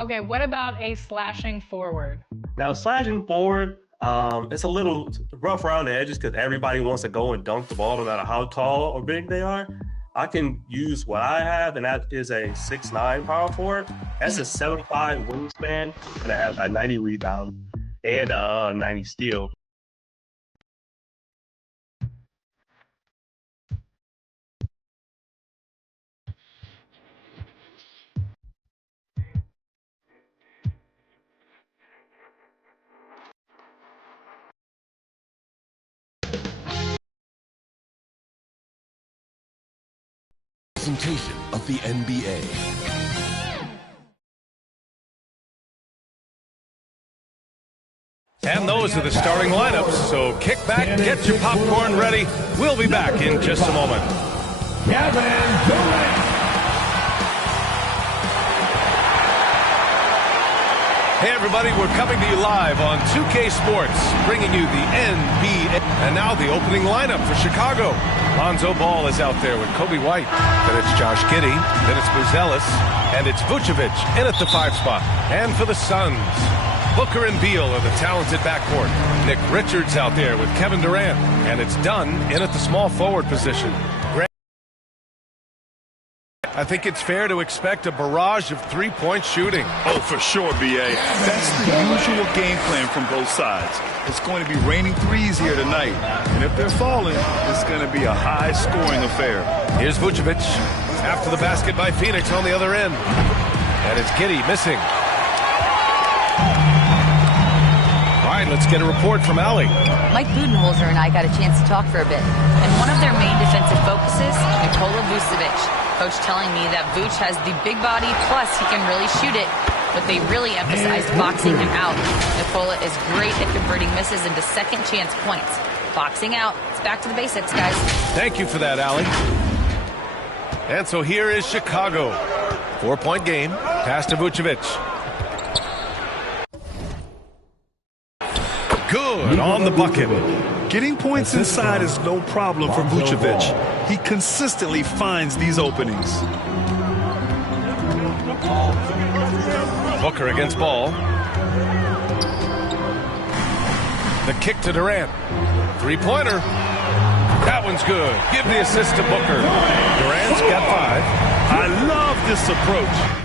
Okay, what about a slashing forward? Now, slashing forward, it's a little rough around the edges because everybody wants to go and dunk the ball no matter how tall or big they are. I can use what I have, and that is a 6'9" power forward. That's a 7'5" wingspan, and I have a 90 rebound and 90 steal. Presentation of the NBA. And those are the starting lineups, so kick back, get your popcorn ready. We'll be back in just a moment. Kevin Durant. Hey everybody, we're coming to you live on 2K Sports, bringing you the NBA. And now the opening lineup for Chicago. Lonzo Ball is out there with Kobe White. Then it's Josh Giddey. Then it's Buzelis. And it's Vucevic in at the 5 spot. And for the Suns, Booker and Beal are the talented backcourt. Nick Richards out there with Kevin Durant. And it's Dunn in at the small forward position. I think it's fair to expect a barrage of three-point shooting. Oh, for sure, B.A. That's the usual game plan from both sides. It's going to be raining threes here tonight. And if they're falling, it's going to be a high-scoring affair. Here's Vucevic after the basket by Phoenix on the other end. And it's Giddey missing. All right, let's get a report from Allie. Mike Budenholzer and I got a chance to talk for a bit. And one of their main defensive focuses, Nikola Vucevic. Coach telling me that Vuce has the big body, plus he can really shoot it, but they really emphasized boxing him out. Nikola is great at converting misses into second chance points. Boxing out. It's back to the basics, guys. Thank you for that, Allie. And so here is Chicago. 4-point game. Pass to Vucevic. Good on the bucket. Getting points inside is no problem for Vucevic. He consistently finds these openings. Booker against Ball. The kick to Durant. Three-pointer. That one's good. Give the assist to Booker. Durant's got 5. I love this approach.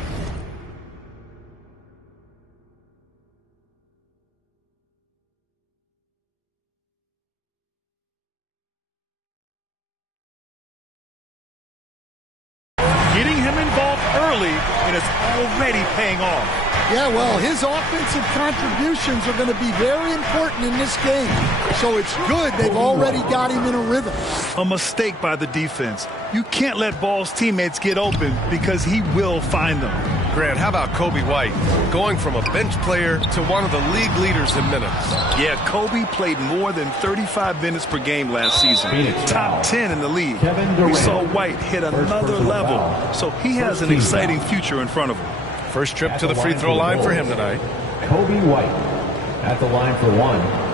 Getting him involved early, and it's already paying off. Yeah, well, his offensive contributions are going to be very important in this game. So it's good they've already got him in a rhythm. A mistake by the defense. You can't let Ball's teammates get open because he will find them. Grant, how about Kobe White? Going from a bench player to one of the league leaders in minutes. Yeah, Kobe played more than 35 minutes per game last season. Top 10 in the league. We saw White hit another level, so he has an exciting future in front of him. First trip to the free throw line for him tonight. Kobe White at the line for 1.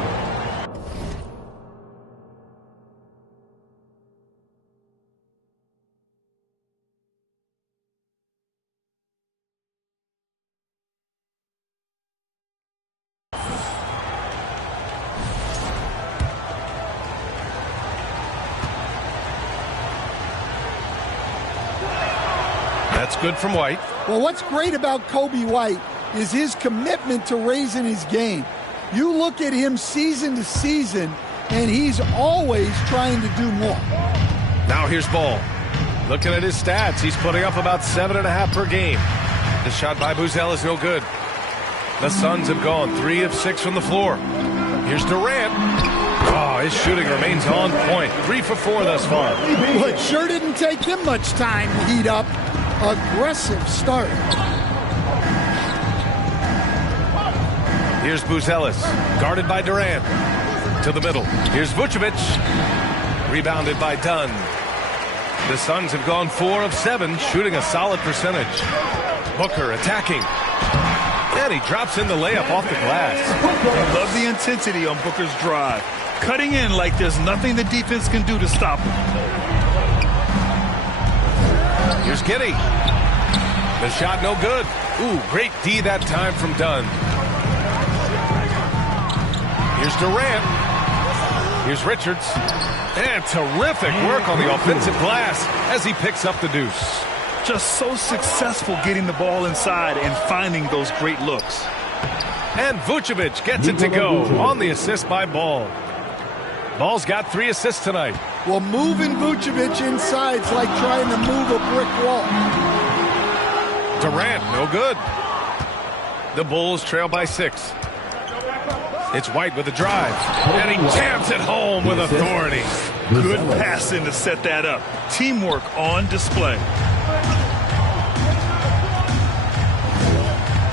That's good from White. Well, what's great about Kobe White is his commitment to raising his game. You look at him season to season, and he's always trying to do more. Now here's Ball. Looking at his stats, he's putting up about 7.5 per game. The shot by Buzelis is no good. The Suns have gone 3 of 6 from the floor. Here's Durant. Oh, his shooting remains on point. 3 for 4 thus far. Well, it sure didn't take him much time to heat up. Aggressive start. Here's Buzelis, guarded by Durant. To the middle. Here's Vucevic. Rebounded by Dunn. The Suns have gone 4 of 7, shooting a solid percentage. Booker attacking. And he drops in the layup off the glass. Love the intensity on Booker's drive. Cutting in like there's nothing the defense can do to stop him. Here's Giddey. The shot no good. Ooh, great D that time from Dunn. Here's Durant. Here's Richards. And terrific work on the offensive glass as he picks up the deuce. Just so successful getting the ball inside and finding those great looks. And Vucevic gets it to go on the assist by Ball. Ball's got 3 assists tonight. Well, moving Vucevic inside's like trying to move a brick wall. Durant, no good. The Bulls trail by 6. It's White with a drive. And he jams it home with authority. Good passing to set that up. Teamwork on display.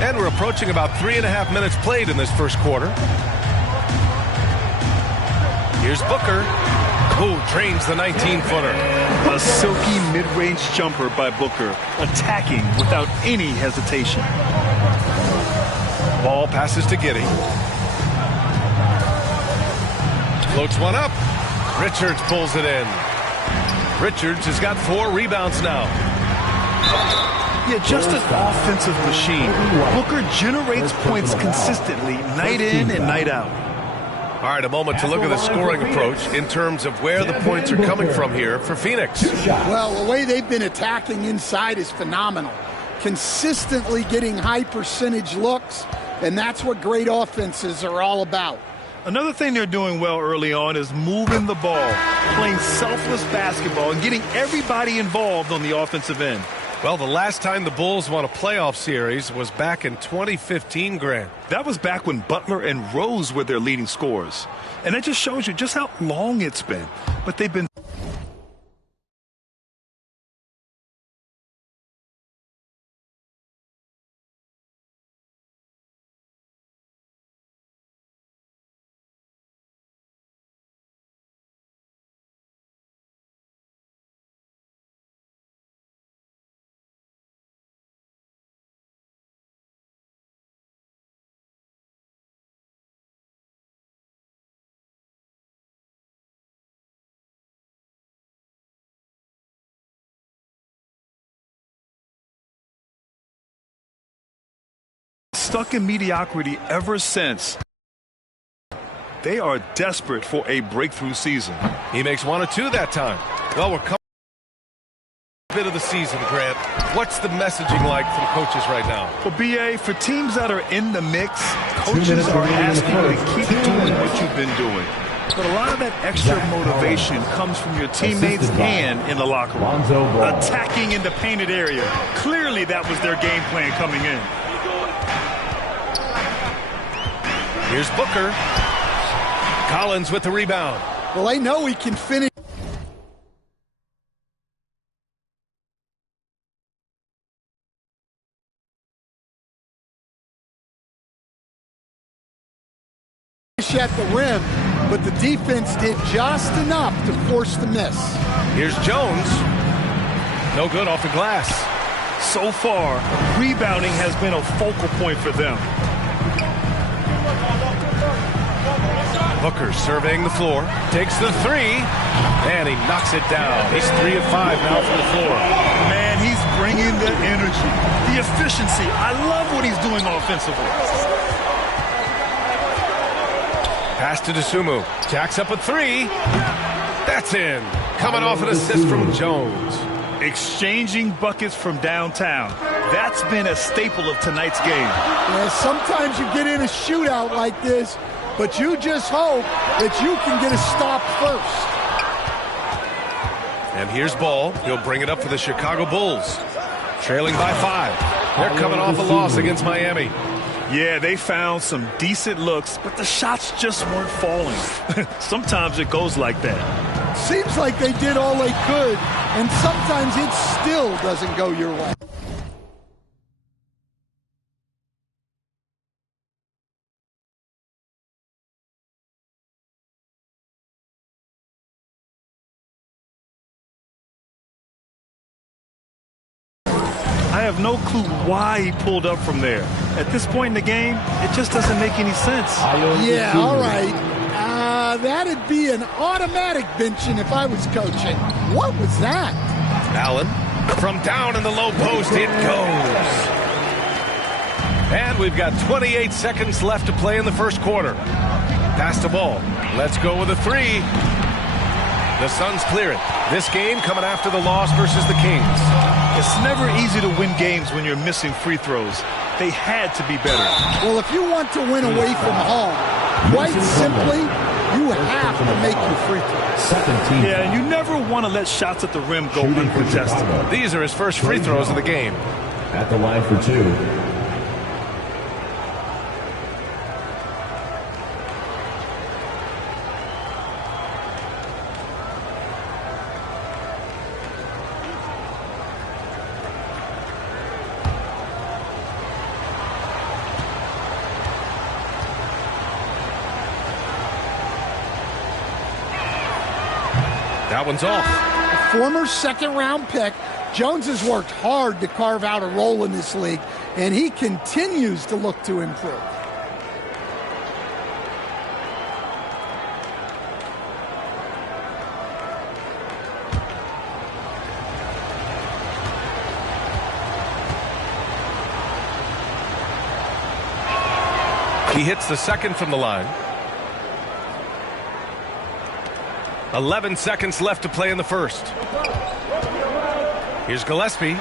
And we're approaching about 3.5 minutes played in this first quarter. Here's Booker, who drains the 19-footer. A silky mid-range jumper by Booker, attacking without any hesitation. Ball passes to Giddey. Floats one up. Richards pulls it in. Richards has got 4 rebounds now. Yeah, just an offensive machine. Booker generates points consistently, night in and night out. All right, a moment to look at the scoring approach in terms of where the points are coming from here for Phoenix. Well, the way they've been attacking inside is phenomenal. Consistently getting high percentage looks, and that's what great offenses are all about. Another thing they're doing well early on is moving the ball, playing selfless basketball, and getting everybody involved on the offensive end. Well, the last time the Bulls won a playoff series was back in 2015, Grant. That was back when Butler and Rose were their leading scorers. And that just shows you just how long it's been. But they've been stuck in mediocrity ever since. They are desperate for a breakthrough season. He makes 1 or 2 that time. Well, we're coming a bit of the season, Grant. What's the messaging like from coaches right now? For BA, for teams that are in the mix, coaches are asking you to keep doing what you've been doing. But a lot of that extra motivation comes from your teammates and in the locker room. Attacking in the painted area. Clearly that was their game plan coming in. Here's Booker. Collins with the rebound. Well, they know he can finish at the rim, but the defense did just enough to force the miss. Here's Jones. No good off the glass. So far, rebounding has been a focal point for them. Booker surveying the floor, takes the 3, and he knocks it down. He's 3 of 5 now from the floor. Man, he's bringing the energy, the efficiency. I love what he's doing offensively. Pass to Dosunmu. Jacks up a 3. That's in. Coming off an assist from Jones. Exchanging buckets from downtown. That's been a staple of tonight's game. Yeah, sometimes you get in a shootout like this, but you just hope that you can get a stop first. And here's Ball. He'll bring it up for the Chicago Bulls. Trailing by 5. They're coming off a loss against Miami. Yeah, they found some decent looks, but the shots just weren't falling. Sometimes it goes like that. Seems like they did all they could, and sometimes it still doesn't go your way. I have no clue why he pulled up from there. At this point in the game, it just doesn't make any sense. Yeah, all right. That'd be an automatic benching if I was coaching. What was that? Allen From down in the low post, it goes. And we've got 28 seconds left to play in the first quarter. Pass the ball. Let's go with a three. The Suns clear it. This game coming after the loss versus the Kings. It's never easy to win games when you're missing free throws. They had to be better. Well, if you want to win away from home, quite simply, you have to make your free throws. Yeah, and you never want to let shots at the rim go uncontested. These are his first free throws of the game. At the line for two. That one's off. Former second-round pick, Jones has worked hard to carve out a role in this league, and he continues to look to improve. He hits the second from the line. 11 seconds left to play in the first. Here's Gillespie.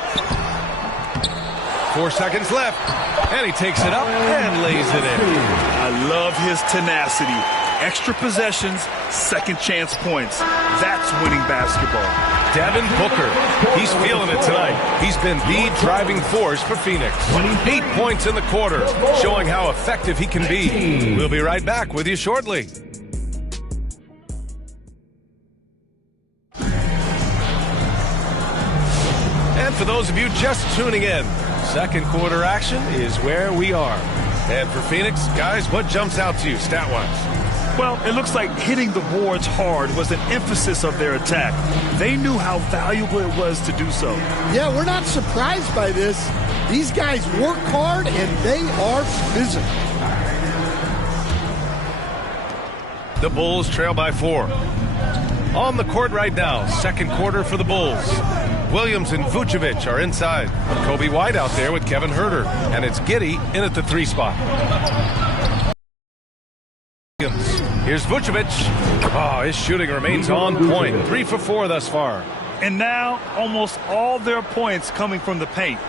4 seconds left. And he takes it up and lays it in. I love his tenacity. Extra possessions, second chance points. That's winning basketball. Devin Booker. He's feeling it tonight. He's been the driving force for Phoenix. 8 points in the quarter, showing how effective he can be. We'll be right back with you shortly. And for those of you just tuning in, second quarter action is where we are. And for Phoenix, guys, what jumps out to you stat-wise? Well, it looks like hitting the boards hard was an emphasis of their attack. They knew how valuable it was to do so. Yeah, we're not surprised by this. These guys work hard, and they are physical. The Bulls trail by 4. On the court right now, second quarter for the Bulls. Williams and Vucevic are inside. Coby White out there with Kevin Huerter. And it's Giddey in at the 3 spot. Here's Vucevic. Oh, his shooting remains on point. 3 for 4 thus far. And now, almost all their points coming from the paint.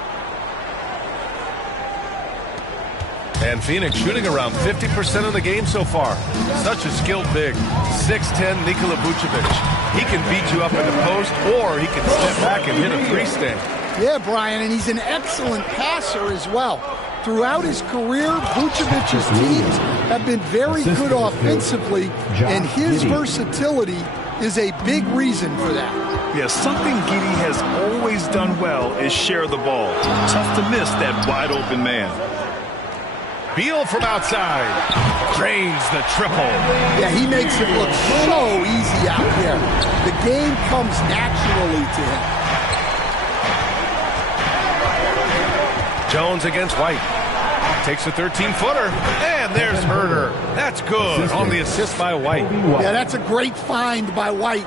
And Phoenix shooting around 50% of the game so far. Such a skilled big. 6'10" Nikola Vucevic. He can beat you up in the post, or he can step back and hit a freestyle. Yeah, Brian, and he's an excellent passer as well. Throughout his career, Vucevic's teams have been very good offensively, and his versatility is a big reason for that. Yeah, something Giddey has always done well is share the ball. Tough to miss that wide open man. Beal from outside. Drains the triple. Yeah, he makes it look so easy out there. The game comes naturally to him. Jones against White. Takes a 13-footer. And there's Huerter. That's good on the assist by White. Yeah, that's a great find by White.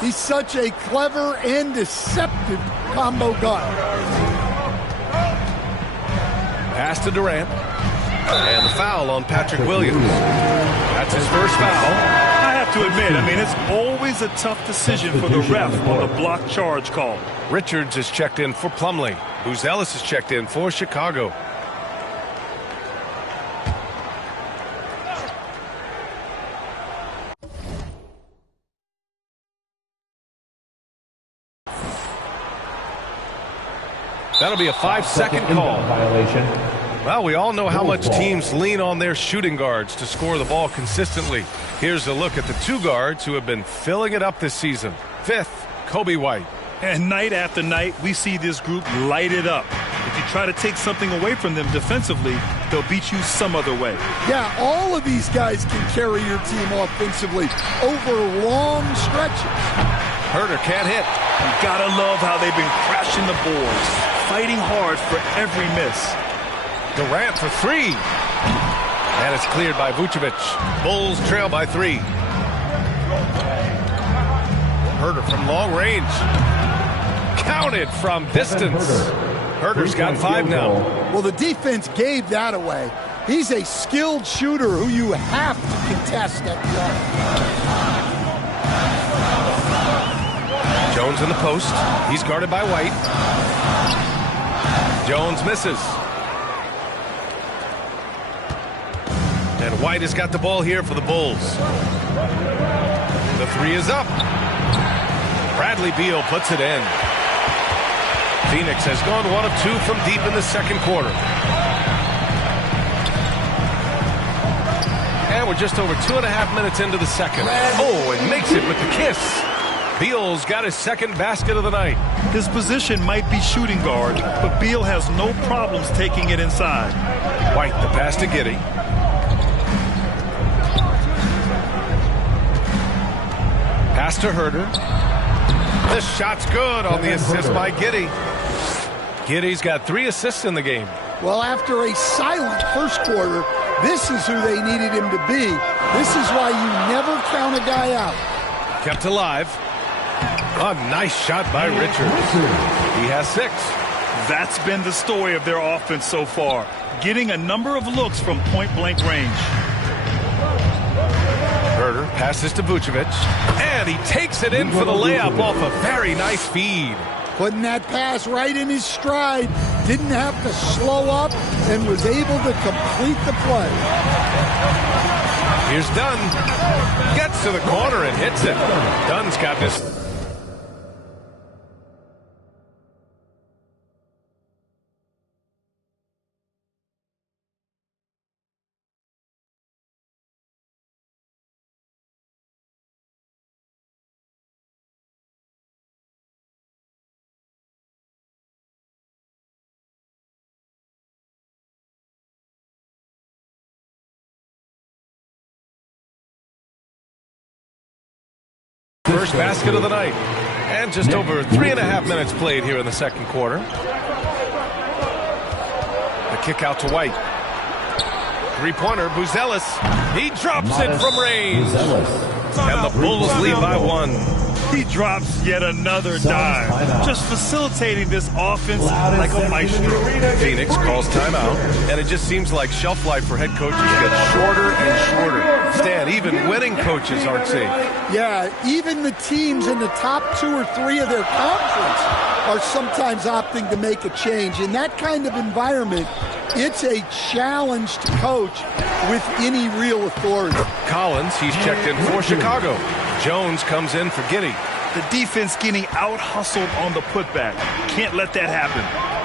He's such a clever and deceptive combo guard. Pass to Durant. And the foul on Patrick Williams. That's his first foul. I have to admit, it's always a tough decision for the ref on the block charge call. Richards is checked in for Plumlee. Buzelis is checked in for Chicago. That'll be a 5-second call. Violation. Well, we all know how much teams lean on their shooting guards to score the ball consistently. Here's a look at the two guards who have been filling it up this season. 5th, Coby White. And night after night, we see this group light it up. If you try to take something away from them defensively, they'll beat you some other way. Yeah, all of these guys can carry your team offensively over long stretches. Huerter can't hit. You gotta love how they've been crashing the boards, fighting hard for every miss. Durant for 3. And it's cleared by Vucevic. Bulls trail by 3. Huerter from long range. Counted from distance. Huerter's got 5 now. Well, the defense gave that away. He's a skilled shooter who you have to contest at the arc. Jones in the post. He's guarded by White. Jones misses. And White has got the ball here for the Bulls. The 3 is up. Bradley Beal puts it in. Phoenix has gone 1 of 2 from deep in the second quarter. And we're just over 2.5 minutes into the second. Oh, and makes it with the kiss. Beal's got his second basket of the night. His position might be shooting guard, but Beal has no problems taking it inside. White, the pass to Giddey. Pass to Huerter. The shot's good on the assist by Giddey. Giddey's got 3 assists in the game. Well, after a silent first quarter, this is who they needed him to be. This is why you never count a guy out. Kept alive. A nice shot by Richards. He has 6. That's been the story of their offense so far, getting a number of looks from point-blank range. Huerter passes to Vucevic, and he takes it in for the layup off a very nice feed. Putting that pass right in his stride, didn't have to slow up, and was able to complete the play. Here's Dunn. Gets to the corner and hits it. Dunn's got this. First basket of the night. And just over 3.5 minutes played here in the second quarter. The kick out to White. 3-pointer, Buzelis. He drops it from range. And the Bulls lead by 1. He drops yet another dime, just facilitating this offense like a maestro. Phoenix calls timeout, and it just seems like shelf life for head coaches gets shorter and shorter. Stan, even winning coaches aren't safe. Yeah, even the teams in the top 2 or 3 of their conference are sometimes opting to make a change. In that kind of environment, it's a challenge to coach with any real authority. Collins, he's checked in for Chicago. Jones comes in for Giddey. The defense getting out-hustled on the putback. Can't let that happen.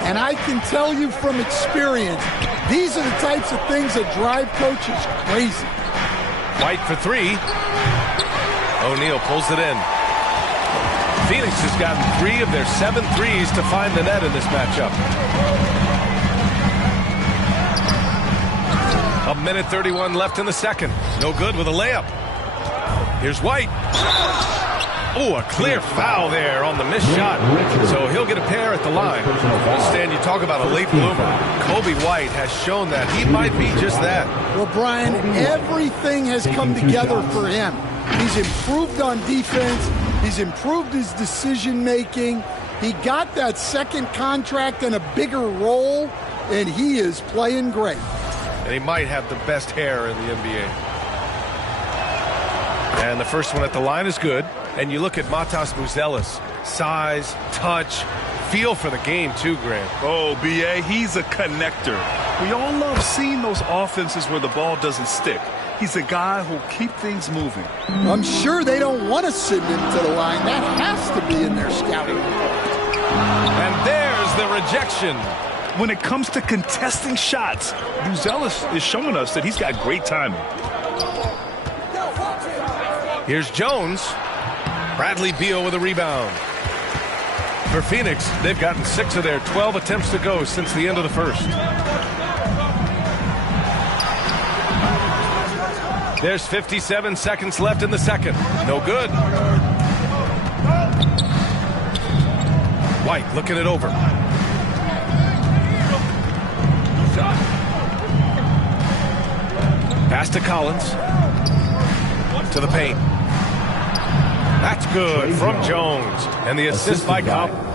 And I can tell you from experience, these are the types of things that drive coaches crazy. White for 3. O'Neal pulls it in. Phoenix has gotten 3 of their 7 threes to find the net in this matchup. 1:31 left in the second. No good with a layup. Here's White. Oh, a clear foul there on the missed shot. So he'll get a pair at the line. Stan, you talk about a late bloomer. Coby White has shown that he might be just that. Well, Brian, everything has come together for him. He's improved on defense. He's improved his decision-making. He got that second contract and a bigger role, and he is playing great. And he might have the best hair in the NBA. And the first one at the line is good. And you look at Matas Buzelis. Size, touch, feel for the game too, Grant. Oh, B.A., he's a connector. We all love seeing those offenses where the ball doesn't stick. He's a guy who'll keep things moving. I'm sure they don't want to send him to the line. That has to be in their scouting report. And there's the rejection. when it comes to contesting shots, Buzelis is showing us that he's got great timing. Here's Jones. Bradley Beal with a rebound. For Phoenix, they've gotten 6 of their 12 attempts to go since the end of the first. There's 57 seconds left in the second. No good. White looking it over. Pass to Collins. To the paint. That's good from Jones. And the assist by Collins.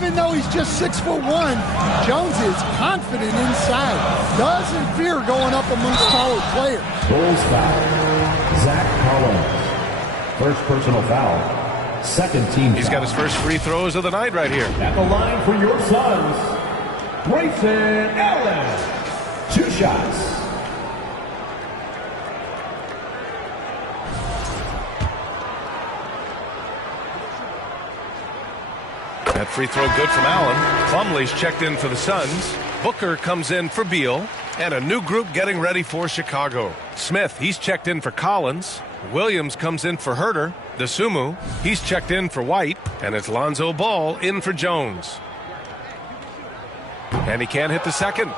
Even though he's just 6'1", Jones is confident inside. Doesn't fear going up amongst taller players. Bulls foul. Zach Collins. First personal foul. Second team He's foul. got his first free throws of the night right here. At the line for your Suns, Grayson Allen. 2 shots. That free throw good from Allen. Plumlee's checked in for the Suns. Booker comes in for Beal. And a new group getting ready for Chicago. Smith, he's checked in for Collins. Williams comes in for Herter. Dosunmu, he's checked in for White. And it's Lonzo Ball in for Jones. And he can't hit the second.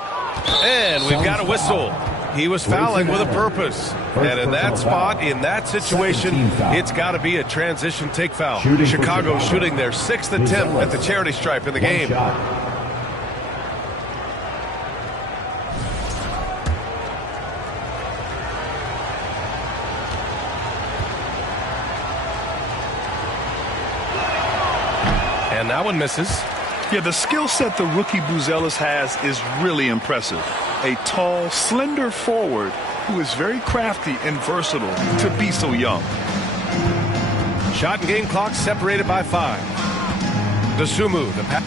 And we've got a whistle. He was fouling with a purpose. And in that spot, in that situation, it's got to be a transition take foul. Chicago shooting their 6th attempt at the charity stripe in the game. And that one misses. Yeah, the skill set the rookie Buzelis has is really impressive. A tall, slender forward who is very crafty and versatile to be so young. Shot and game clock separated by 5. Dosunmu, the pass.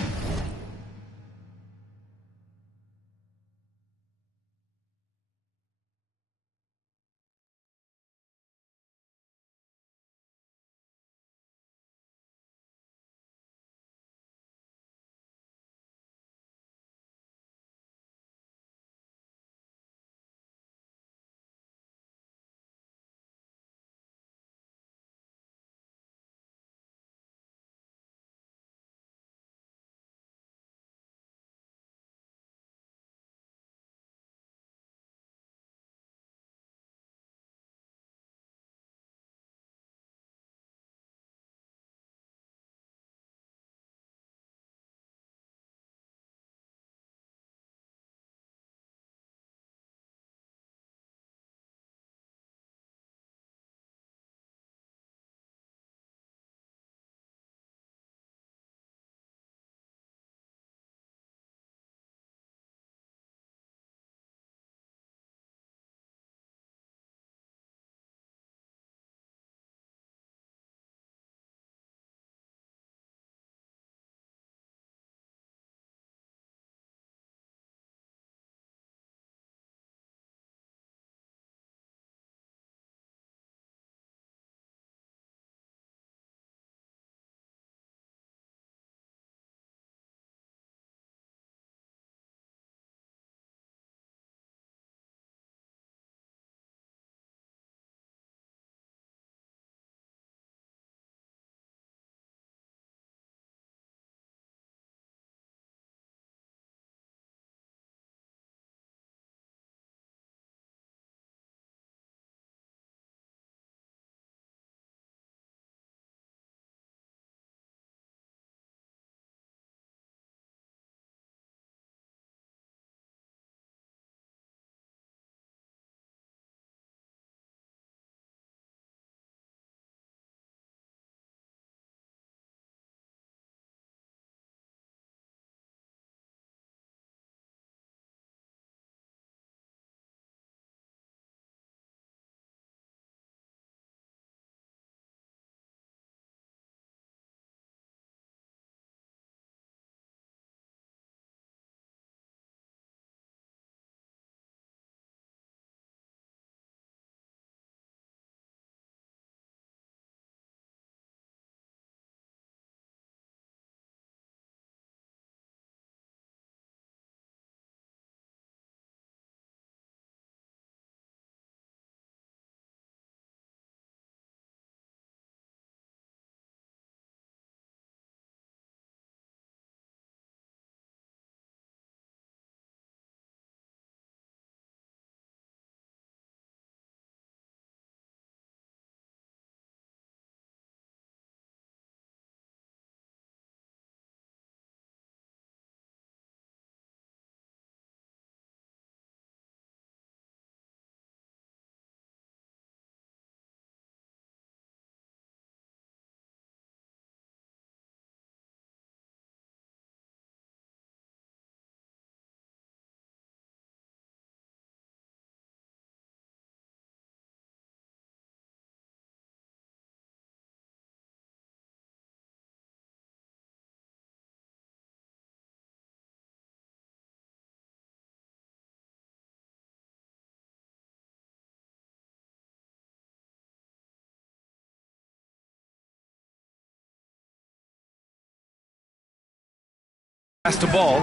Pass the ball.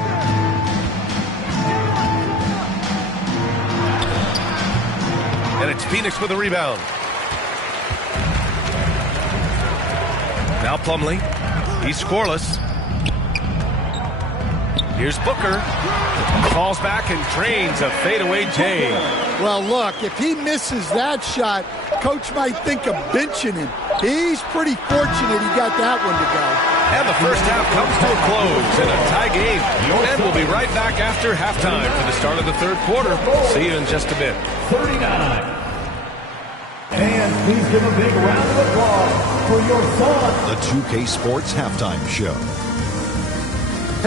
And it's Phoenix with a rebound. Now Plumlee. He's scoreless. Here's Booker. Falls back and drains a fadeaway J. Well, look, if he misses that shot, coach might think of benching him. He's pretty fortunate he got that one to go. And the first half comes to a close in a tie game. And we'll be right back after halftime for the start of the third quarter. See you in just a bit. 39. And please give a big round of applause for your son. The 2K Sports Halftime Show.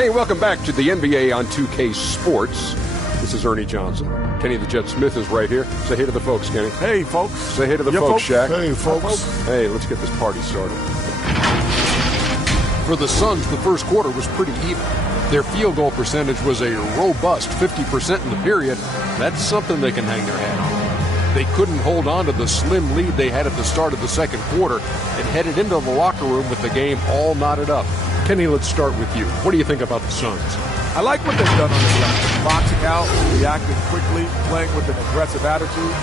Hey, welcome back to the NBA on 2K Sports. This is Ernie Johnson. Kenny the Jet Smith is right here. Say hey to the folks, Kenny. Hey, folks. Say hey to the folks, Shaq. Hey, folks. Hey, let's get this party started. For the Suns, the first quarter was pretty even. Their field goal percentage was a robust 50% in the period. That's something they can hang their hat on. They couldn't hold on to the slim lead they had at the start of the second quarter and headed into the locker room with the game all knotted up. Kenny, let's start with you. What do you think about the Suns? I like what they've done on this left. Boxing out, reacting quickly, playing with an aggressive attitude.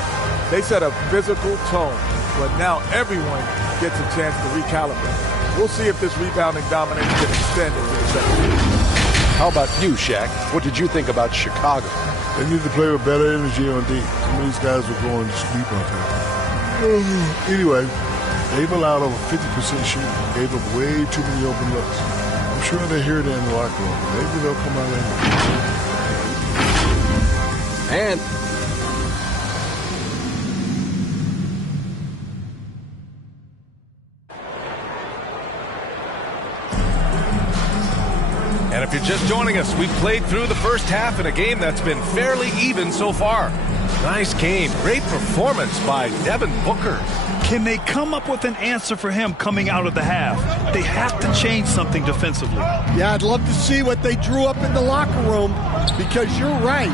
They set a physical tone, but now everyone gets a chance to recalibrate. We'll see if this rebounding dominance can extend into the second half. How about you, Shaq? What did you think about Chicago? They need to play with better energy on D. Some of these guys were going to sleep out there. Anyway, they've allowed over 50% shooting. Gave up way too many open looks. I'm sure they hear that in the locker room. Maybe they'll come out later. And And if you're just joining us, we've played through the first half in a game that's been fairly even so far. Nice game. Great performance by Devin Booker. Can they come up with an answer for him coming out of the half? They have to change something defensively. Yeah, I'd love to see what they drew up in the locker room because you're right.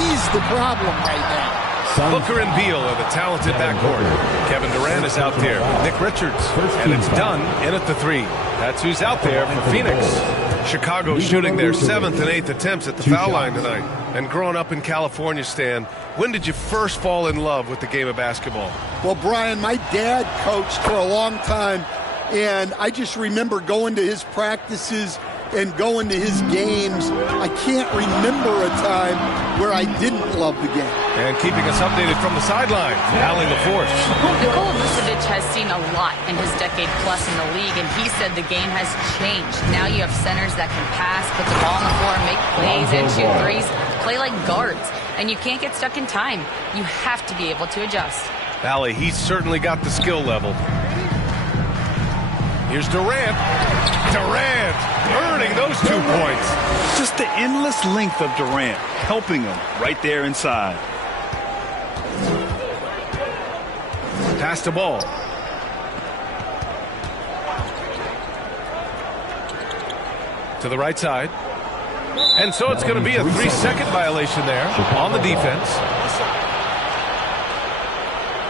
He's the problem right now. Booker and Beal are the talented backcourt. Kevin Durant is out there with Nick Richards. And it's Dunn in at the three. That's who's out there for Phoenix. Chicago shooting their 7th and 8th attempts at the foul line tonight. And growing up in California, Stan, when did you first fall in love with the game of basketball? Well, Brian, my dad coached for a long time, and I just remember going to his practices and going to his games. I can't remember a time where I didn't love the game. And keeping us updated from the sideline, Allie LaForce. Nikola Vucevic has seen a lot in his decade plus in the league, and he said the game has changed. Now you have centers that can pass, put the ball on the floor, make plays, and shoot threes, play like guards. And you can't get stuck in time. You have to be able to adjust. Allie, he's certainly got the skill level. Here's Durant. Durant earning those 2 points. Just the endless length of Durant helping him right there inside. Pass the ball. To the right side. And so it's going to be a 3-second violation there on the defense.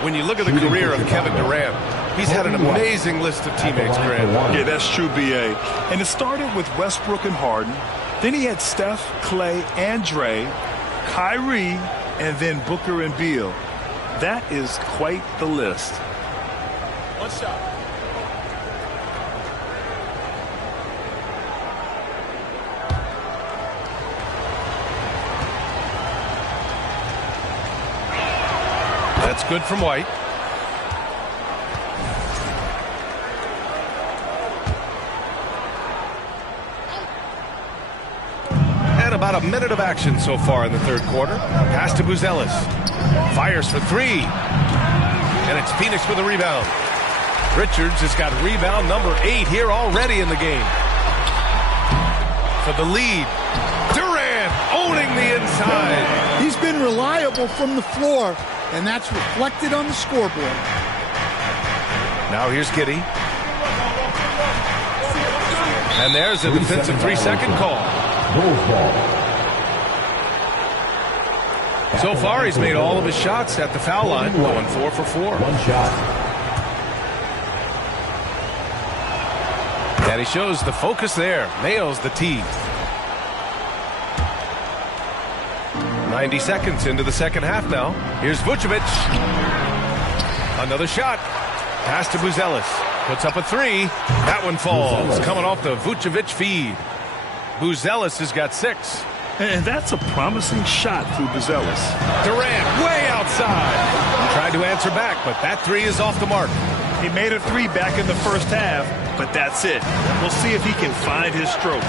When you look at the career of Kevin Durant, he's had an amazing list of teammates, Grant. Yeah, that's true, B.A. And it started with Westbrook and Harden. Then he had Steph, Clay, and Dre, Kyrie, and then Booker and Beal. That is quite the list. One shot. That's good from White. And about a minute of action so far in the third quarter. Pass to Buzelis. Fires for three. And it's Phoenix with a rebound. Richards has got rebound number 8 here already in the game. For the lead. Durant owning the inside. He's been reliable from the floor, and that's reflected on the scoreboard. Now here's Giddey. And there's a defensive 3-second call. So far, he's made all of his shots at the foul line, going 4 for 4. One shot. And he shows the focus there. Nails the tee. 90 seconds into the second half now. Here's Vucevic. Another shot. Pass to Buzelis. Puts up a three. That one falls. Coming off the Vucevic feed. Buzelis has got 6. And that's a promising shot through Buzelis. Durant way outside. Tried to answer back, but that 3 is off the mark. He made a 3 back in the first half, but that's it. We'll see if he can find his stroke.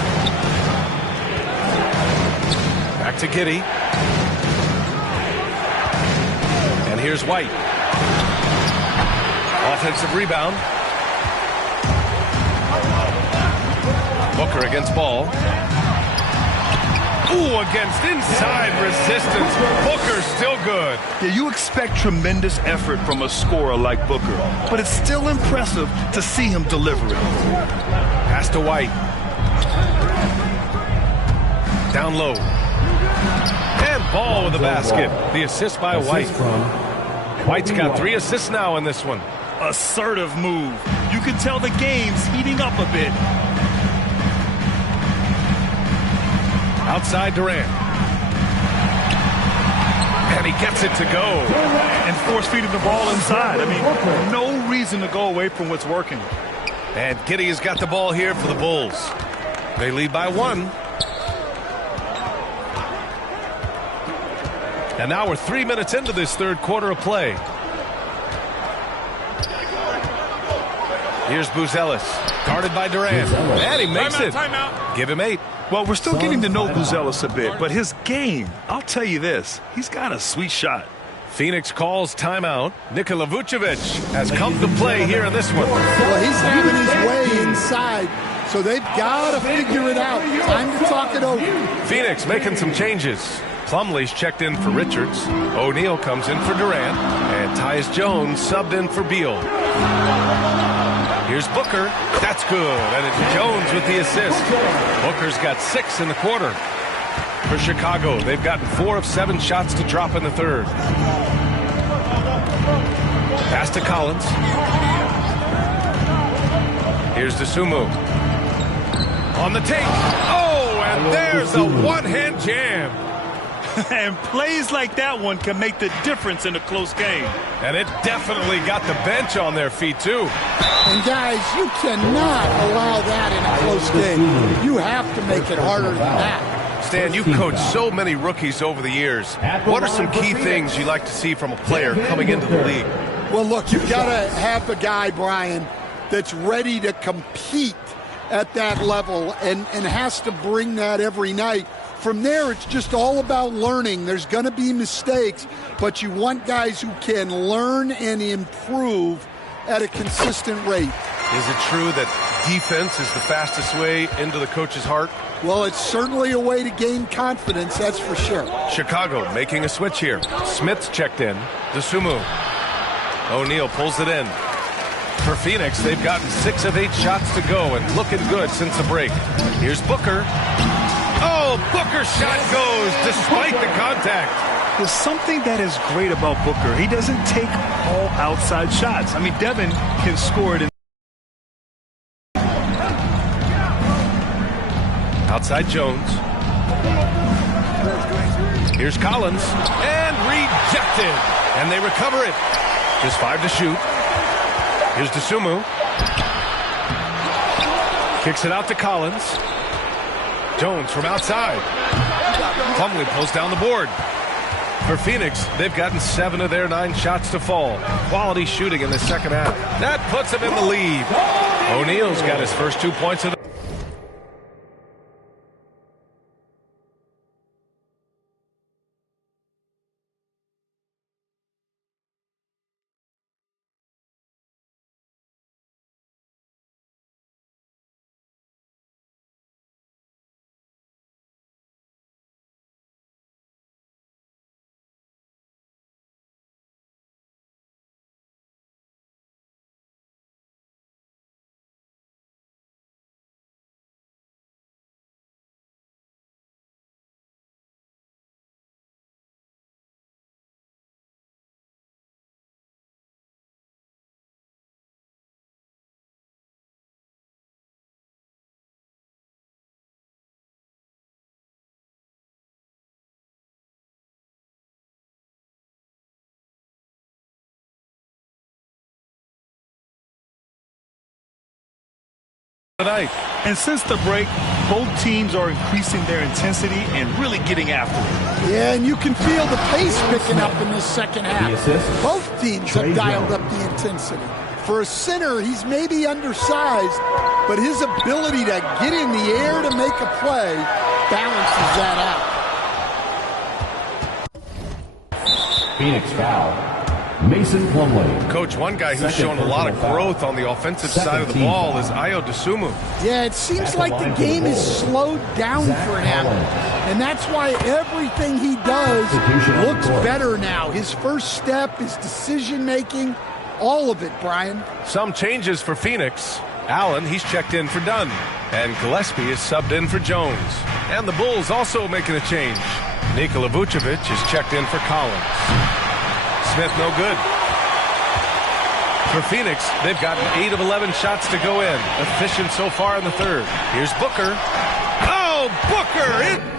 Back to Giddey. And here's White. Offensive rebound. Booker against Ball. Ooh, against inside resistance. Booker's still good. Yeah, you expect tremendous effort from a scorer like Booker, but it's still impressive to see him deliver it. Pass to White. Down low. And Ball with the basket. The assist by White. White's got 3 assists now in this one. Assertive move. You can tell the game's heating up a bit. Outside Durant. And he gets it to go. And force feeding the ball inside. I mean, no reason to go away from what's working. And Giddey has got the ball here for the Bulls. They lead by 1. And now we're 3 minutes into this third quarter of play. Here's Buzelis, guarded by Durant. And he makes it. Timeout. Give him 8. Well, we're still getting to know Buzelis a bit, but his game, I'll tell you this, he's got a sweet shot. Phoenix calls timeout. Nikola Vucevic has come to play here in this one. Well, he's having his way inside, so they've got to figure it out. Time to talk it over. Phoenix making some changes. Plumlee's checked in for Richards. O'Neal comes in for Durant. And Tyus Jones subbed in for Beal. Here's Booker. That's good. And it's Jones with the assist. Booker's got 6 in the quarter. For Chicago, they've gotten 4 of 7 shots to drop in the third. Pass to Collins. Here's DeSumo. On the take. Oh, and there's a one-hand jam. And plays like that one can make the difference in a close game. And it definitely got the bench on their feet, too. And, guys, you cannot allow that in a close game. You have to make it harder than that. Stan, you've coached so many rookies over the years. What are some key things you like to see from a player coming into the league? Well, look, you've got to have a guy, Brian, that's ready to compete at that level and has to bring that every night. From there, it's just all about learning. There's going to be mistakes, but you want guys who can learn and improve at a consistent rate. Is it true that defense is the fastest way into the coach's heart? Well, it's certainly a way to gain confidence, that's for sure. Chicago making a switch here. Smith's checked in. DeSumo. O'Neal pulls it in. For Phoenix, they've gotten 6 of 8 shots to go and looking good since the break. Here's Booker. Oh, Booker's shot goes despite the contact. There's something that is great about Booker. He doesn't take all outside shots. I mean, Devin can score it. Outside Jones. Here's Collins. And rejected. And they recover it. Just 5 to shoot. Here's DeSumo. Kicks it out to Collins. Jones from outside. Plumlee pulls down the board. For Phoenix, they've gotten 7 of their 9 shots to fall. Quality shooting in the second half. That puts them in the lead. O'Neal's got his first 2 points of the tonight. And since the break, both teams are increasing their intensity and really getting after it. Yeah, and you can feel the pace picking up in this second half. Both teams have dialed up the intensity. For a center, he's maybe undersized, but his ability to get in the air to make a play balances that out. Phoenix foul. Mason Plumlee. Coach, one guy who's shown a lot of growth on the offensive side of the ball is Ayo Dosunmu. Yeah, it seems like the game is slowed down for him, and that's why everything he does looks better now. His first step, his decision-making, all of it, Brian. Some changes for Phoenix. Allen, he's checked in for Dunn, and Gillespie is subbed in for Jones. And the Bulls also making a change. Nikola Vucevic is checked in for Collins. Smith no good. For Phoenix, they've gotten 8 of 11 shots to go in. Efficient so far in the third. Here's Booker. Oh, Booker!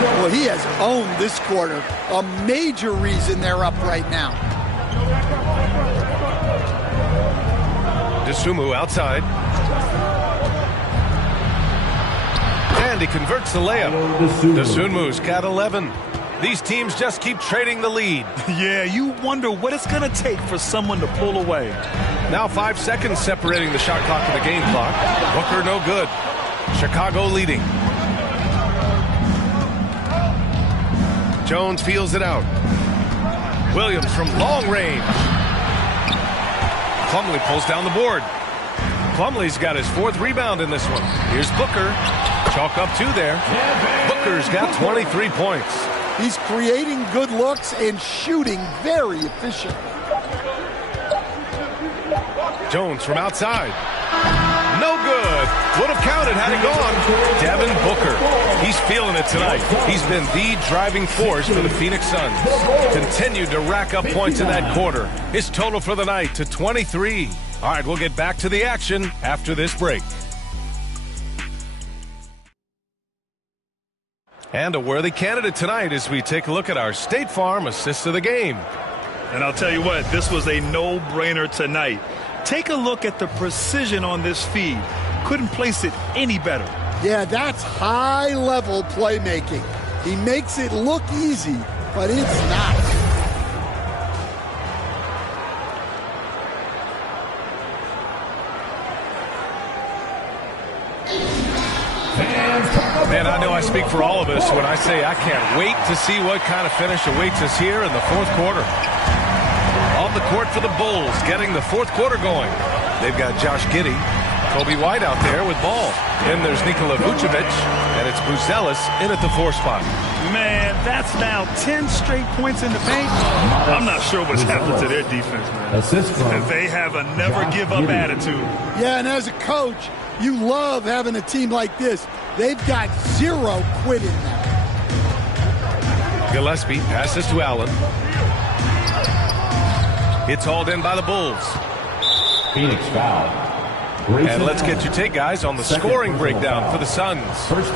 Well, he has owned this quarter. A major reason they're up right now. Dosunmu outside. And he converts the layup. Dosunmu's got 11. These teams just keep trading the lead. Yeah, you wonder what it's going to take for someone to pull away. Now 5 seconds separating the shot clock and the game clock. Booker no good. Chicago leading. Jones feels it out. Williams from long range. Plumlee pulls down the board. Plumlee's got his 4th rebound in this one. Here's Booker. Chalk up 2 there. Booker's got 23 points. He's creating good looks and shooting very efficiently. Jones from outside. No good. Would have counted had it gone. Devin Booker. He's feeling it tonight. He's been the driving force for the Phoenix Suns. Continued to rack up points in that quarter. His total for the night to 23. All right, we'll get back to the action after this break. And a worthy candidate tonight as we take a look at our State Farm assist of the game. And I'll tell you what, this was a no-brainer tonight. Take a look at the precision on this feed. Couldn't place it any better. Yeah, that's high-level playmaking. He makes it look easy, but it's not. Man, I know I speak for all of us when I say I can't wait to see what kind of finish awaits us here in the 4th quarter. On the court for the Bulls, getting the 4th quarter going. They've got Josh Giddey, Coby White out there with ball. Then there's Nikola Vucevic, and it's Buzelis in at the 4 spot. Man, that's now 10 straight points in the paint. I'm not sure what's happened to their defense, man. They have a never-give-up attitude. Yeah, and as a coach, you love having a team like this. They've got 0 quit in them. Gillespie passes to Allen. It's hauled in by the Bulls. Phoenix foul. And let's get your take, guys, on the scoring breakdown for the Suns.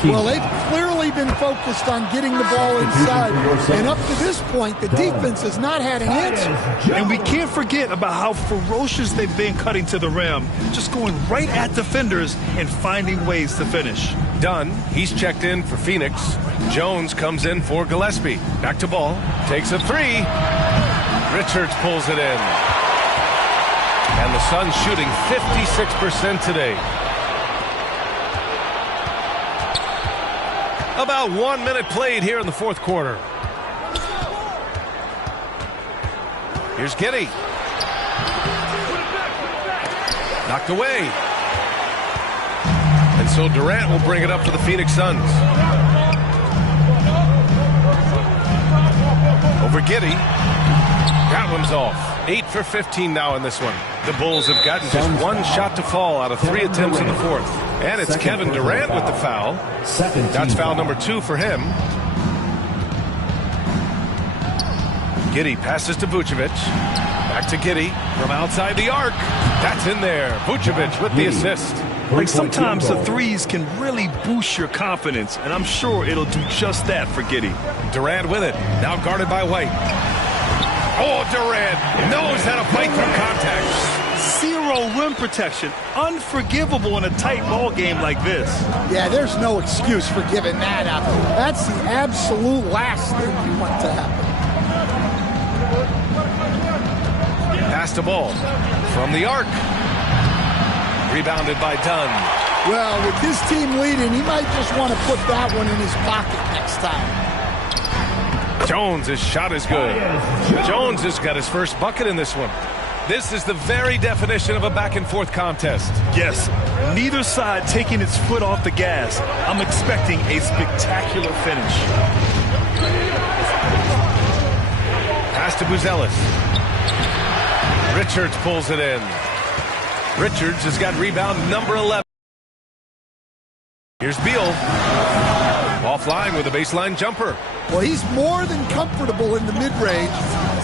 Well, they've clearly been focused on getting the ball inside. And up to this point, the defense has not had an answer. And we can't forget about how ferocious they've been cutting to the rim, just going right at defenders and finding ways to finish. Dunn, he's checked in for Phoenix. Jones comes in for Gillespie. Back to ball. Takes a 3. Richards pulls it in. And the Suns shooting 56% today. About 1 minute played here in the fourth quarter. Here's Giddey. Knocked away. And so Durant will bring it up for the Phoenix Suns. Over Giddey. That one's off. 8 for 15 now in this one. The Bulls have gotten just one shot to fall out of 3 attempts in the fourth. And it's Kevin Durant with the foul. That's foul number 2 for him. Giddey passes to Vucevic. Back to Giddey from outside the arc. That's in there. Vucevic with the assist. Like sometimes the threes can really boost your confidence, and I'm sure it'll do just that for Giddey. Durant with it. Now guarded by White. Oh, Durant knows how to fight through contact. 0 rim protection. Unforgivable in a tight ball game like this. Yeah, there's no excuse for giving that up. That's the absolute last thing you want to happen. Pass the ball from the arc. Rebounded by Dunn. Well, with this team leading, he might just want to put that one in his pocket next time. Jones' shot is good. Jones has got his first bucket in this one. This is the very definition of a back-and-forth contest. Yes, neither side taking its foot off the gas. I'm expecting a spectacular finish. Pass to Buzelis. Richards pulls it in. Richards has got rebound number 11. Here's Beal. Offline with a baseline jumper. Well, he's more than comfortable in the mid-range,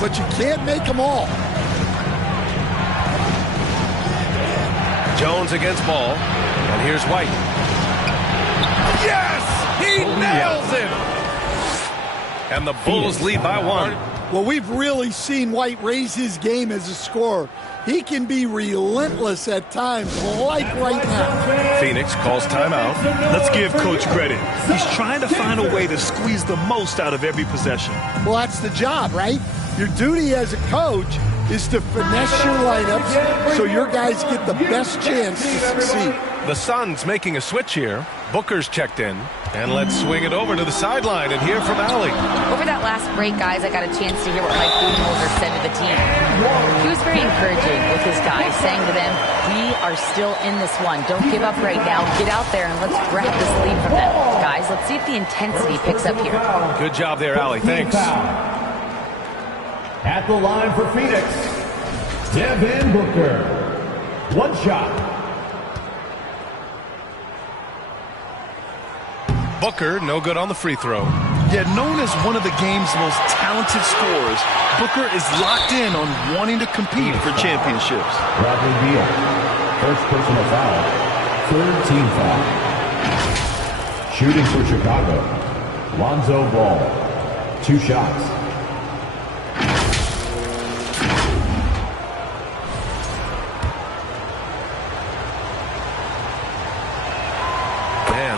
but you can't make them all. Jones against Ball. And here's White. Yes! He nails it! And the Bulls lead by 1. Well, we've really seen White raise his game as a scorer. He can be relentless at times, like right now. Phoenix calls timeout. Let's give Coach credit. He's trying to find a way to squeeze the most out of every possession. Well, that's the job, right? Your duty as a coach is to finesse your lineups so your guys get the best chance to succeed. The Suns making a switch here. Booker's checked in. And let's swing it over to the sideline and hear from Allie. Over that last break, guys, I got a chance to hear what Mike Budenholzer said to the team. He was very encouraging with his guys, saying to them, we are still in this one. Don't give up right now. Get out there and let's grab this lead from them. Guys, let's see if the intensity picks up here. Good job there, Allie. Thanks. At the line for Phoenix, Devin Booker. One shot. Booker, no good on the free throw. Yet known as one of the game's most talented scorers, Booker is locked in on wanting to compete for championships. Bradley Beal, first personal foul, third team foul. Shooting for Chicago, Lonzo Ball, 2 shots.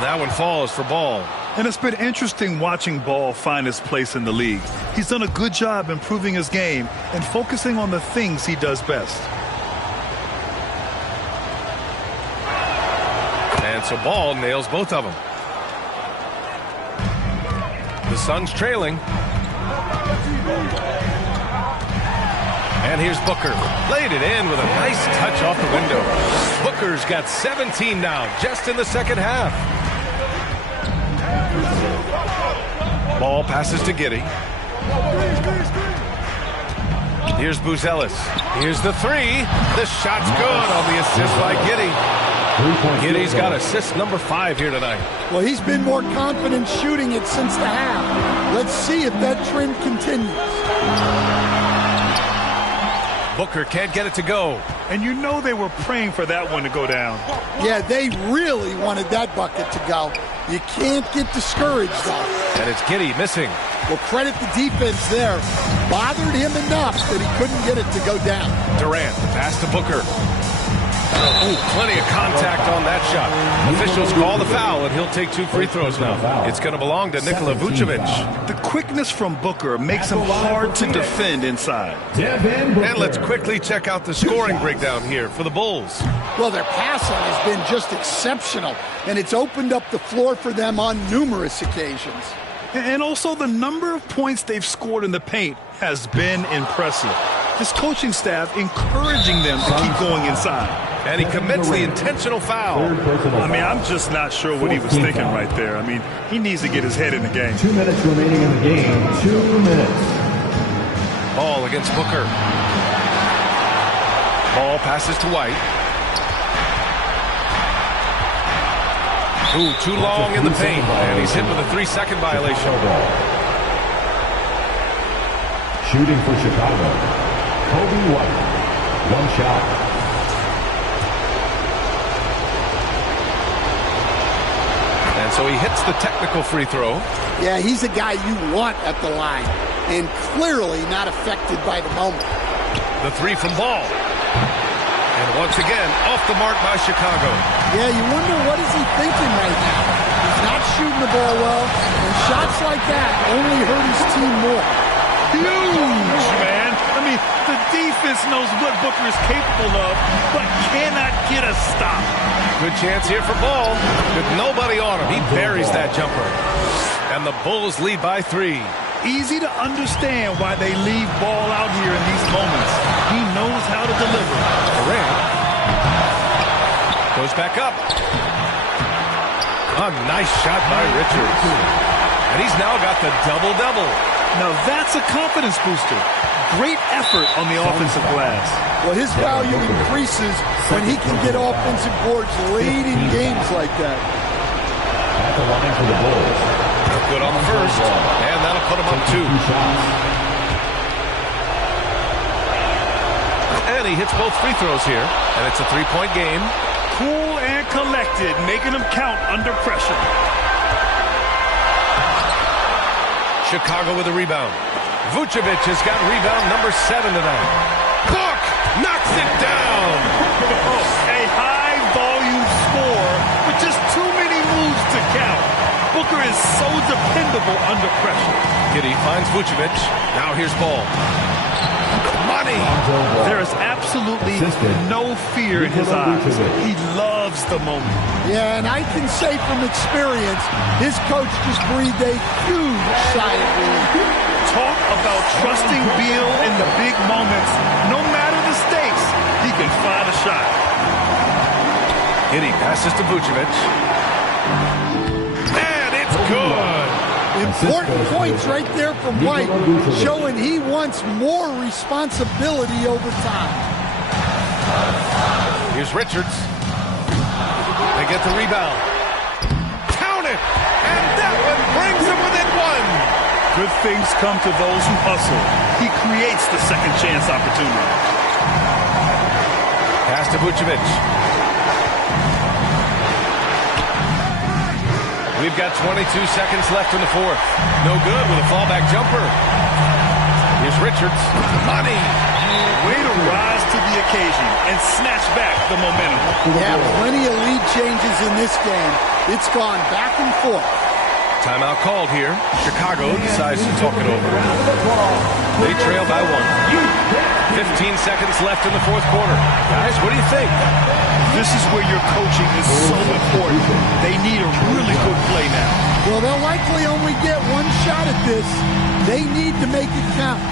That one falls for Ball. And it's been interesting watching Ball find his place in the league. He's done a good job improving his game and focusing on the things he does best. And so Ball nails both of them. The Suns trailing. And here's Booker. Laid it in with a nice touch off the window. Booker's got 17 now, just in the second half. Ball passes to Giddey. Here's Buzelis. Here's the 3. The shot's good on the assist by Giddey. Giddey's got assist number 5 here tonight. Well, he's been more confident shooting it since the half. Let's see if that trend continues. Booker can't get it to go. And you know they were praying for that one to go down. Yeah, they really wanted that bucket to go. You can't get discouraged, though. And it's Giddey missing. Well, credit the defense there. Bothered him enough that he couldn't get it to go down. Durant, pass to Booker. Oh, plenty of contact on that shot. Officials call the foul, and he'll take 2 free throws now. It's going to belong to Nikola Vucevic. The quickness from Booker makes him hard to defend inside. And let's quickly check out the scoring breakdown here for the Bulls. Well, their passing has been just exceptional, and it's opened up the floor for them on numerous occasions. And also the number of points they've scored in the paint has been impressive. This coaching staff encouraging them to keep going inside. And he commits the intentional foul. I mean, I'm just not sure what he was thinking right there. I mean, he needs to get his head in the game. 2 minutes remaining in the game. 2 minutes. Ball against Booker. Ball passes to White. Ooh, too long in the paint. And he's hit with a 3-second violation. Shooting for Chicago. Kobe White. 1 shot. And so he hits the technical free throw. Yeah, he's a guy you want at the line, and clearly not affected by the moment. The 3 from Ball. And once again, off the mark by Chicago. Yeah, you wonder what is he thinking right now. He's not shooting the ball well, and shots like that only hurt his team more. Huge, man. I mean, the defense knows what Booker is capable of, but cannot get a stop. Good chance here for Ball. With nobody on him, he buries that jumper. And the Bulls lead by 3. Easy to understand why they leave Ball out here in these moments. He knows how to deliver. Durant goes back up. A nice shot by Richards. And he's now got the double-double. Now that's a confidence booster. Great effort on the offensive glass. Well, his value increases when he can get offensive boards late in games like that. At the line for the Bulls. Good on the first, and that'll put him up 2. And he hits both free throws here, and it's a 3-point game. Cool and collected, making him count under pressure. Chicago with a rebound. Vucevic has got rebound number 7 tonight. Book knocks it down. A high-volume score with just too many moves to count. Booker is so dependable under pressure. Giddey finds Vucevic. Now here's Ball. Money. There is absolutely no fear in his eyes. He loves the moment. Yeah, and I can say from experience, his coach just breathed a huge sigh of relief. Talk about trusting Beal in the big moments. No matter the stakes, he can find a shot. Giddey passes to Vucevic. And it's good. Important points right there from White, showing he wants more responsibility over time. Here's Richards. They get the rebound. Count it! And that one brings him within 1. Good things come to those who hustle. He creates the second chance opportunity. Pass to Vucevic. We've got 22 seconds left in the 4th. No good with a fallback jumper. Here's Richards. Money. Way to rise to the occasion and snatch back the momentum. Yeah, plenty of lead changes in this game. It's gone back and forth. Timeout called here. Chicago decides to talk it over. They trail by 1. 15 seconds left in the 4th quarter. Guys, what do you think? This is where your coaching is so important. They need a really good play now. Well, they'll likely only get 1 shot at this. They need to make it count.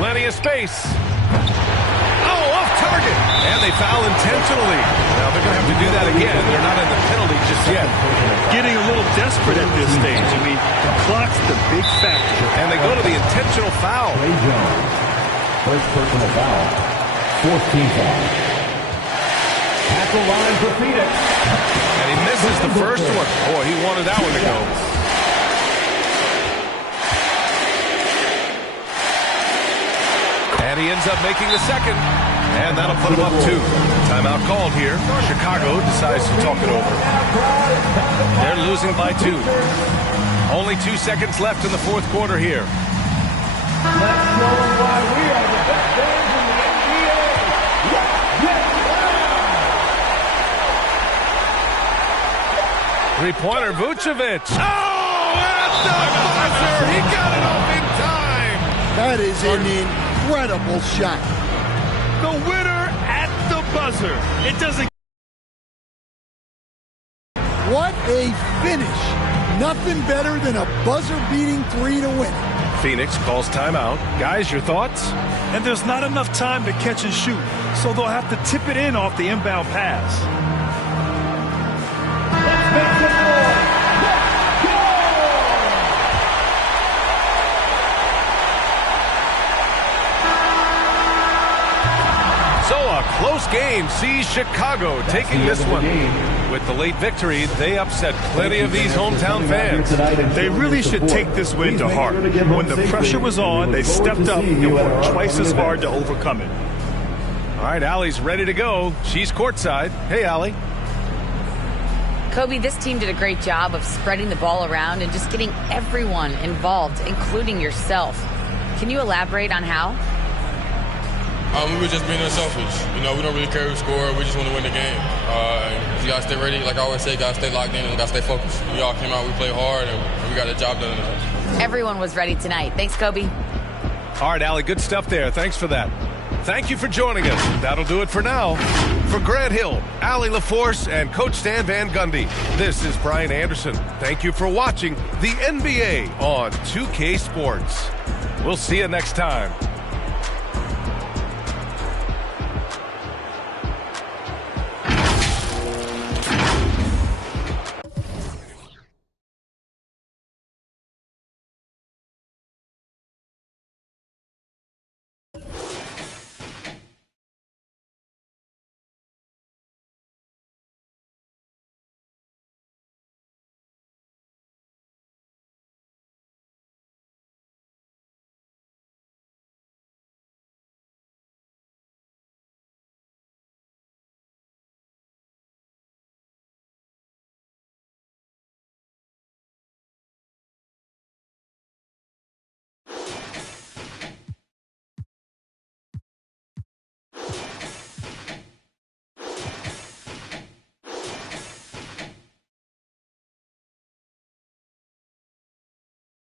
Plenty of space. Oh, off target. And they foul intentionally. Now they're going to have to do that again. They're not in the penalty just yet. Getting a little desperate at this stage. I mean, the clock's the big factor. And they go to the intentional foul. Ray Jones. First personal foul. 4th team foul. At the line for Phoenix. And he misses the first one. Boy, he wanted that one to go. And he ends up making the second. And that'll put him up 2. Timeout called here. Chicago decides to talk it over. They're losing by 2. Only 2 seconds left in the fourth quarter here. Let's show them why we are the best fans in the NBA. Three-pointer, Vucevic. Oh, at the buzzer. He got it off in time. That is an incredible shot. The winner at the buzzer. It doesn't. What a finish. Nothing better than a buzzer-beating 3 to win it. Phoenix calls timeout. Guys, your thoughts? And there's not enough time to catch and shoot, so they'll have to tip it in off the inbound pass. Let's make some noise. Let's go! So a close game sees Chicago taking this one. With the late victory, they upset plenty of these hometown fans. They really should take this win to heart. When the pressure was on, they stepped up and worked twice as hard to overcome it. All right, Allie's ready to go. She's courtside. Hey, Allie. Kobe, this team did a great job of spreading the ball around and just getting everyone involved, including yourself. Can you elaborate on how? We were just being unselfish. You know, we don't really care who scored. We just want to win the game. You got to stay ready. Like I always say, got to stay locked in and got to stay focused. We all came out, we played hard, and we got the job done tonight. Everyone was ready tonight. Thanks, Kobe. All right, Allie, good stuff there. Thanks for that. Thank you for joining us. That'll do it for now. For Grant Hill, Allie LaForce, and Coach Stan Van Gundy, this is Brian Anderson. Thank you for watching the NBA on 2K Sports. We'll see you next time.